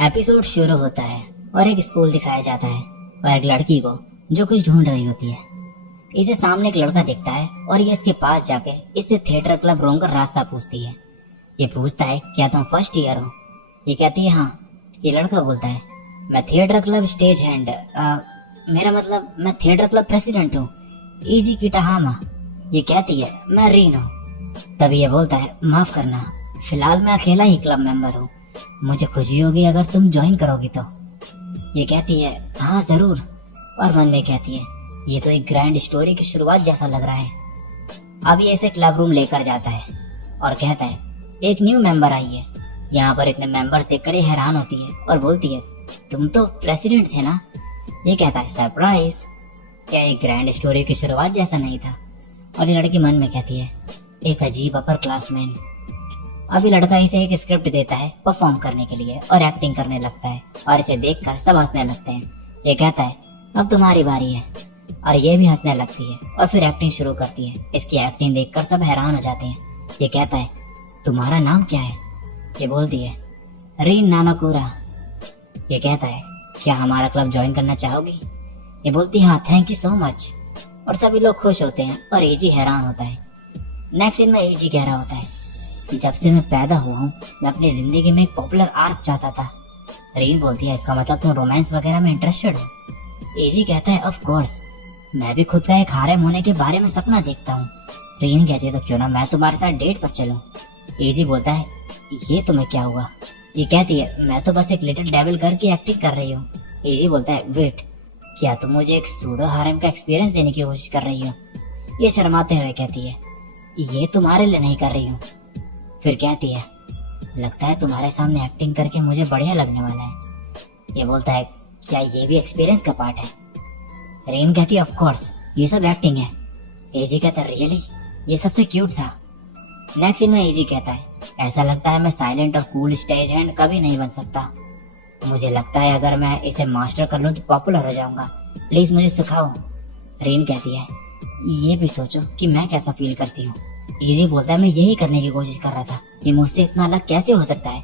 Episode शुरू होता है और एक स्कूल दिखाया जाता है और एक लड़की को जो कुछ ढूंढ रही होती है। इसे सामने एक लड़का दिखता है और ये इसके पास जाके इससे थिएटर क्लब रूम का रास्ता पूछती है। ये पूछता है क्या तुम फर्स्ट ईयर हो? ये कहती है हाँ। ये लड़का बोलता है मैं थिएटर क्लब स्टेज हैंड मेरा मतलब मैं थिएटर क्लब प्रेसिडेंट हूँ, इजी किटाहामा। ये कहती है मैं रीन हूँ। तभी ये बोलता है माफ करना, फिलहाल मैं अकेला ही क्लब मेंबर हूँ, मुझे खुशी होगी अगर तुम ज्वाइन करोगी तो। ये कहती है हाँ जरूर, और मन में कहती है ये तो एक ग्रैंड स्टोरी की शुरुआत जैसा लग रहा है। अब ये इसे क्लब रूम लेकर जाता है और कहता है एक न्यू मेंबर आई है। यहाँ पर इतने मेंबर्स देखकर ये हैरान होती है और बोलती है तुम तो प्रेसिडेंट थे ना? ये कहता है सरप्राइज, क्या एक ग्रैंड स्टोरी की शुरुआत जैसा नहीं था? और ये लड़की मन में कहती है एक अजीब अपर क्लासमैन। अभी लड़का इसे एक स्क्रिप्ट देता है परफॉर्म करने के लिए और एक्टिंग करने लगता है और इसे देखकर सब हंसने लगते हैं। ये कहता है अब तुम्हारी बारी है, और ये भी हंसने लगती है और फिर एक्टिंग शुरू करती है। इसकी एक्टिंग देखकर सब हैरान हो जाते हैं। ये कहता है तुम्हारा नाम क्या है? ये बोलती है रीन नानाकुरा। ये कहता है क्या हमारा क्लब ज्वाइन करना चाहोगी? ये बोलती है हाँ थैंक यू सो मच। और सभी लोग खुश होते हैं और एजी हैरान होता है। नेक्स्ट सीन में एजी कह रहा होता है जब से मैं पैदा हुआ हूँ मैं अपनी जिंदगी में एक पॉपुलर आर्क चाहता था। रीन बोलती है इसका मतलब तुम रोमांस वगैरह में इंटरेस्टेड हो? एजी कहता है ऑफ कोर्स, मैं भी खुद का एक हारेम होने के बारे में सपना देखता हूँ। रीन कहती है तो क्यों ना मैं तुम्हारे साथ डेट पर चलूं? एजी बोलता है ये तुम्हें क्या हुआ? ये कहती है मैं तो बस एक लिटिल डेविल गर्ल की एक्टिंग कर रही हूँ। एजी बोलता है वेट, क्या तुम मुझे एक सूडो हारेम का एक्सपीरियंस देने की कोशिश कर रही हो? ये शर्माते हुए कहती है ये तुम्हारे लिए नहीं कर रही हूँ। फिर कहती है लगता है तुम्हारे सामने एक्टिंग करके मुझे बढ़िया लगने वाला है। ये बोलता है क्या ये भी एक्सपीरियंस का पार्ट है? रीन कहती है ऑफ कोर्स ये सब एक्टिंग है। एजी कहता है रियली? ये सबसे क्यूट था। नेक्स्ट सीन में एजी कहता है ऐसा लगता है मैं साइलेंट और कूल स्टेज हैंड कभी नहीं बन सकता। मुझे लगता है अगर मैं इसे मास्टर कर लूं तो पॉपुलर हो जाऊंगा, प्लीज मुझे सिखाओ। रीन कहती है ये भी सोचो कि मैं कैसा फील करती हूँ। एजी बोलता है मैं यही करने की कोशिश कर रहा था, ये मुझसे इतना अलग कैसे हो सकता है?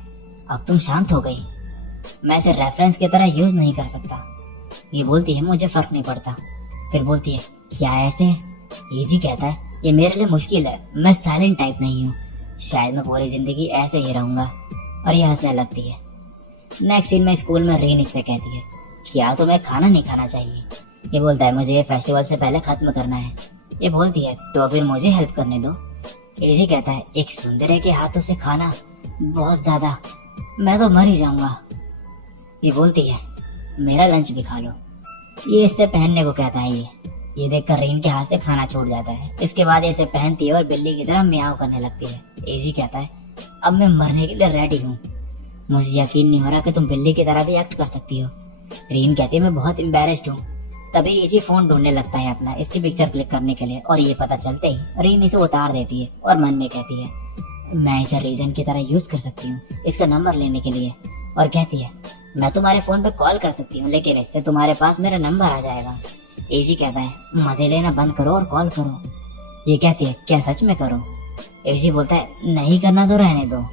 अब तुम शांत हो गई, मैं इसे रेफरेंस की तरह यूज नहीं कर सकता। ये बोलती है मुझे फर्क नहीं पड़ता। फिर बोलती है क्या ऐसे? एजी कहता है ये मेरे लिए मुश्किल है, मैं साइलेंट टाइप नहीं हूँ, शायद मैं पूरी जिंदगी ऐसे ही रहूंगा। और ये हंसने लगती है। नेक्स्ट सीन में स्कूल में रीन इससे कहती है क्या तुम्हें खाना नहीं खाना चाहिए? ये बोलता है मुझे ये फेस्टिवल से पहले खत्म करना है। ये बोलती है तो फिर मुझे हेल्प करने दो। एजी कहता है एक सुंदर के हाथों से खाना बहुत ज्यादा, मैं तो मर ही जाऊंगा। ये बोलती है मेरा लंच भी खा लो। ये इससे पहनने को कहता है। ये देखकर रीन के हाथ से खाना छूट जाता है। इसके बाद इसे पहनती है और बिल्ली की तरह म्याऊं करने लगती है। एजी कहता है अब मैं मरने के लिए रेडी हूँ, मुझे यकीन नहीं हो रहा कि तुम बिल्ली की तरह भी एक्ट कर सकती हो। रीन कहती है मैं बहुत एम्बेरेस्ड हूँ। तभी एजी फोन ढूंढने लगता है अपना इसकी पिक्चर क्लिक करने के लिए, और ये पता चलते ही रीन इसे उतार देती है और मन में कहती है मैं इसे रीजन की तरह यूज कर सकती हूँ इसका नंबर लेने के लिए। और कहती है मैं तुम्हारे फोन पे कॉल कर सकती हूँ लेकिन इससे तुम्हारे पास मेरा नंबर आ जाएगा। एजी कहता है मजे लेना बंद करो और कॉल करो। ये कहती है क्या सच में करो? एजी बोलता है नहीं करना तो रहने दो।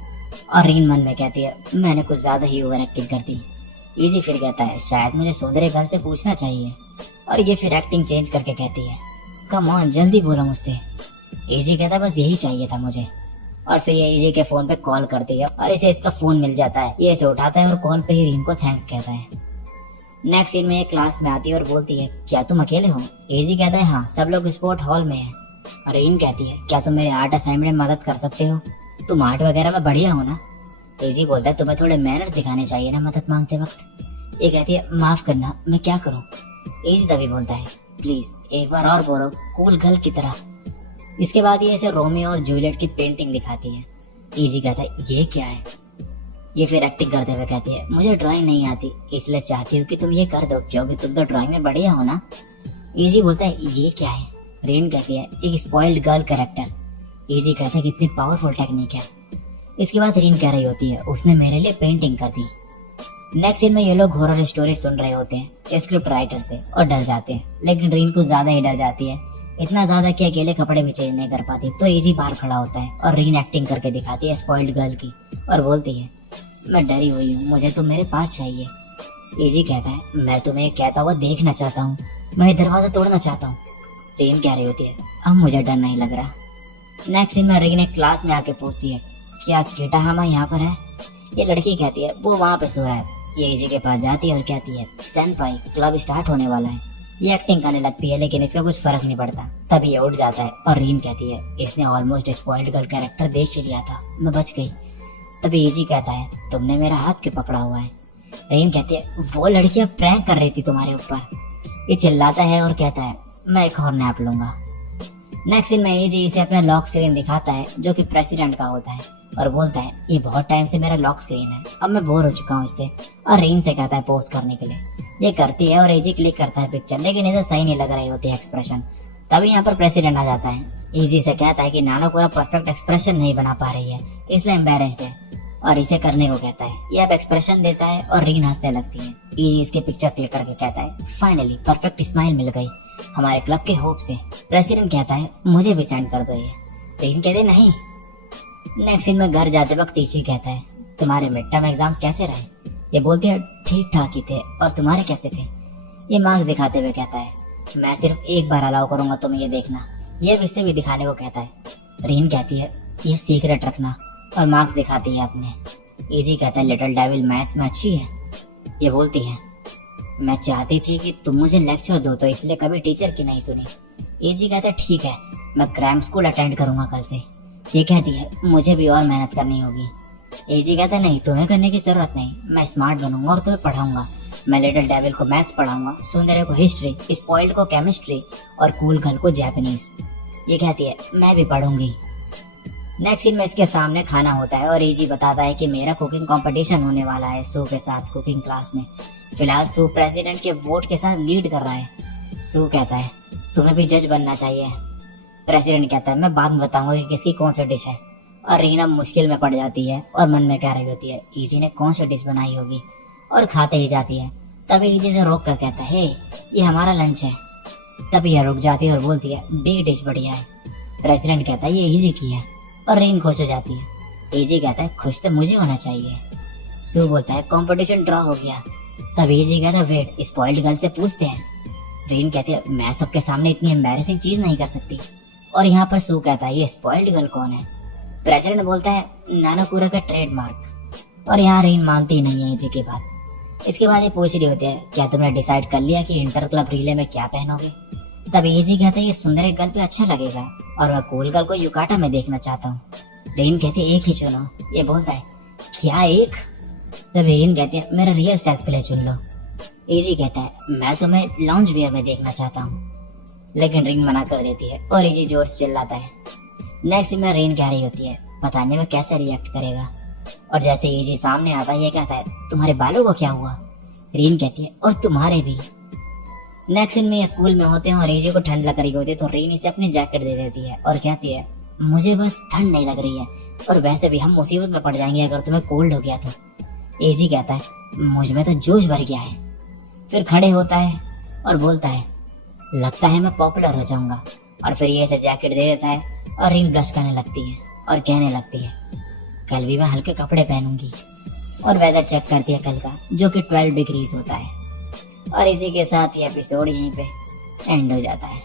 और रीन मन में कहती है मैंने कुछ ज्यादा ही ओवर एक्टिंग कर दी। एजी फिर कहता है शायद मुझे सुंदरे गर्ल से पूछना चाहिए। और ये फिर एक्टिंग चेंज करके कहती है कम ऑन जल्दी बोलो मुझसे। एजी कहता है बस यही चाहिए था मुझे। और फिर ये एजी के फोन पे कॉल करती है और इसे इसका फोन मिल जाता है। ये इसे उठाता है और कॉल पे ही रीन को थैंक्स कहता है। नेक्स्ट सीन में ये क्लास में आती है और बोलती है क्या तुम अकेले हो? एजी कहता है हाँ सब लोग स्पोर्ट हॉल में है। और रीन कहती है क्या तुम मेरे आर्ट असाइनमेंट में मदद कर सकते हो? तुम आर्ट वगैरह में बढ़िया हो ना? एजी बोलता है तुम्हें थोड़े मैनर्स दिखाने चाहिए ना मदद मांगते वक्त। ये कहती है माफ करना मैं क्या करूँ? एजी तभी बोलता है प्लीज एक बार और बोलो कूल गर्ल की तरह। इसके बाद ये इसे रोमियो और जूलियट की पेंटिंग दिखाती है। एजी कहता है ये क्या है? ये फिर एक्टिंग करते हुए कहती है मुझे ड्राइंग नहीं आती इसलिए चाहती हूँ कि तुम ये कर दो क्योंकि तुम तो ड्राइंग में बढ़िया हो ना। एजी बोलता है ये क्या है? रीन कहती है एक स्पॉइल्ड गर्ल कैरेक्टर। एजी कहता है कितनी पावरफुल टेक्निक है। इसके बाद रीन कह रही होती है उसने मेरे लिए पेंटिंग कर दी। नेक्स्ट सीन में ये लोग हॉरर स्टोरी सुन रहे होते हैं स्क्रिप्ट राइटर से और डर जाते हैं, लेकिन रीन कुछ ज्यादा ही डर जाती है, इतना ज्यादा कि अकेले कपड़े भी चेंज नहीं कर पाती। तो एजी बाहर खड़ा होता है और रीन एक्टिंग करके दिखाती है स्पॉइल्ड गर्ल की और बोलती है मैं डरी हुई हूँ, मुझे तो मेरे पास चाहिए। एजी कहता है मैं तुम्हें कहता हुआ देखना चाहता हूँ, मैं दरवाजा तोड़ना चाहता हूँ। रीन कह रही होती है अब मुझे डर नहीं लग रहा। नेक्स्ट सीन में रीन एक क्लास में आके पूछती है क्या किटाहामा यहाँ पर है। ये लड़की कहती है वो वहाँ पे सो रहा है। ये एजी के पास जाती है और कहती है सेनपाई क्लब स्टार्ट होने वाला है। ये एक्टिंग करने लगती है लेकिन इसका कुछ फर्क नहीं पड़ता। तभी ये उठ जाता है और रीन कहती है इसने ऑलमोस्ट स्पॉइल्ड गर्ल कैरेक्टर देख ही लिया था, मैं बच गई। तभी एजी कहता है तुमने मेरा हाथ क्यों पकड़ा हुआ है। रीन कहती है वो लड़कियां प्रैंक कर रही थी तुम्हारे ऊपर। ये चिल्लाता है और कहता है मैं एक और नैप लूंगा। नेक्स्ट सीन में एजी इसे अपना लॉक स्क्रीन दिखाता है जो कि प्रेसिडेंट का होता है और बोलता है ये बहुत टाइम से मेरा लॉक स्क्रीन है, अब मैं बोर हो चुका हूँ इससे। और रीन से कहता है पोस्ट करने के लिए। ये करती है और एजी क्लिक करता है पिक्चर, लेकिन इसे सही नहीं लग रही होती है एक्सप्रेशन। तभी यहाँ पर प्रेसिडेंट आ जाता है। एजी से कहता है कि नानो पूरा परफेक्ट एक्सप्रेशन नहीं बना पा रही है इसलिए एम्बेरेस्ड है और इसे करने को कहता है। ये अब एक्सप्रेशन देता है और रीन हंसने लगती है। एजी इसके पिक्चर क्लिक करके कहता है फाइनली परफेक्ट स्माइल मिल गई हमारे क्लब के होप से। प्रेसिडेंट कहता है मुझे भी सेंड कर दो ये। रीन कहते नहीं। नेक्स्ट सीन में घर जाते वक्त टीची कहता है तुम्हारे मिड टर्म एग्जाम्स कैसे रहे। ये बोलती है ठीक ठाक ही थे और तुम्हारे कैसे थे। ये मार्क्स दिखाते हुए कहता है मैं सिर्फ एक बार अलाउ करूंगा तुम्हें ये देखना। ये इससे भी दिखाने को कहता है। रीन कहती है ये सीक्रेट रखना और मार्क्स दिखाती है अपने। एजी कहता है लिटिल डेविल मैथ्स में अच्छी है। ये बोलती है मैं चाहती थी कि तुम मुझे लेक्चर दो तो इसलिए कभी टीचर की नहीं सुनी। एजी कहता है ठीक है मैं क्रैम स्कूल अटेंड करूंगा कल से। ये कहती है मुझे भी और मेहनत करनी होगी। एजी कहता है नहीं तुम्हें करने की जरूरत नहीं, मैं स्मार्ट बनूंगा और तुम्हें पढ़ाऊंगा। मैं लिटिल डेविल को मैथ्स पढ़ाऊंगा, सुंदरे को हिस्ट्री, स्पॉइल्ड को केमिस्ट्री और कूल गर्ल को जापानीज। ये कहती है मैं भी पढ़ूंगी। नेक्स्ट सीन में इसके सामने खाना होता है और एजी बताता है कि मेरा कुकिंग कंपटीशन होने वाला है सू के साथ कुकिंग क्लास में। फिलहाल सू प्रेसिडेंट के वोट के साथ लीड कर रहा है। सू कहता है तुम्हें भी जज बनना चाहिए। प्रेसिडेंट कहता है मैं बाद में बताऊंगा कि किसकी कौन सी डिश है। और रीना मुश्किल में पड़ जाती है और मन में कह रही होती है एजी ने कौन सी डिश बनाई होगी और खाते ही जाती है। तभी एजी से रोक कर कहता है ये हमारा लंच है। तभी यह रुक जाती है और बोलती है बी डिश बढ़िया है। प्रेसिडेंट कहता है ये एजी की है और रीन खुश हो जाती है। एजी कहता है खुश तो मुझे होना चाहिए। सू बोलता है कंपटीशन ड्रॉ हो गया। तब एजी कहता है वेट स्पॉइल्ड गर्ल से पूछते हैं। रीन कहती है मैं सबके सामने इतनी एम्बैरेसिंग चीज नहीं कर सकती। और यहाँ पर सू कहता है ये स्पॉइल्ड गर्ल कौन है। प्रेसिडेंट बोलता है नानापुरा का ट्रेडमार्क। और यहाँ रीन मानती नहीं है एजी की बात। इसके बाद ये पूछ रही होती है क्या तुमने डिसाइड कर लिया कि इंटर क्लब रिले में क्या पहनोगे। तब एजी कहता है ये सुंदर गर्ल पे अच्छा लगेगा और मैं कूल गर्ल को युकाटा में देखना चाहता हूँ। रीन कहती है एक ही चुनो। ये बोलता है क्या एक। तब रीन कहती है मेरा रियल सेल्फ के लिए चुन लो। एजी कहता है मैं तुम्हें लॉन्ज वेयर में देखना चाहता हूँ, लेकिन रीन मना कर देती है और एजी जोर से चिल्लाता है। नेक्स्ट में रीन कह रही होती है पता नहीं मैं कैसे रिएक्ट करेगा। और जैसे एजी सामने आता है ये कहता है तुम्हारे बालों को क्या हुआ। रीन कहती है और तुम्हारे भी। नेक्स्ट सीन में स्कूल में होते हैं और एजी को ठंड लग रही होती है तो रीन इसे अपनी जैकेट दे देती है और कहती है मुझे बस ठंड नहीं लग रही है और वैसे भी हम मुसीबत में पड़ जाएंगे अगर तुम्हें कोल्ड हो गया तो। एजी कहता है मुझ में तो जोश भर गया है। फिर खड़े होता है और बोलता है लगता है मैं पॉपुलर हो जाऊंगा। और फिर ये इसे जैकेट दे देता है और रीन ब्लश करने लगती है और कहने लगती है कल भी मैं हल्के कपड़े पहनूंगी। और वेदर चेक करती है कल का जो कि 12 डिग्रीज होता है। और इसी के साथ ये एपिसोड यहीं पे एंड हो जाता है।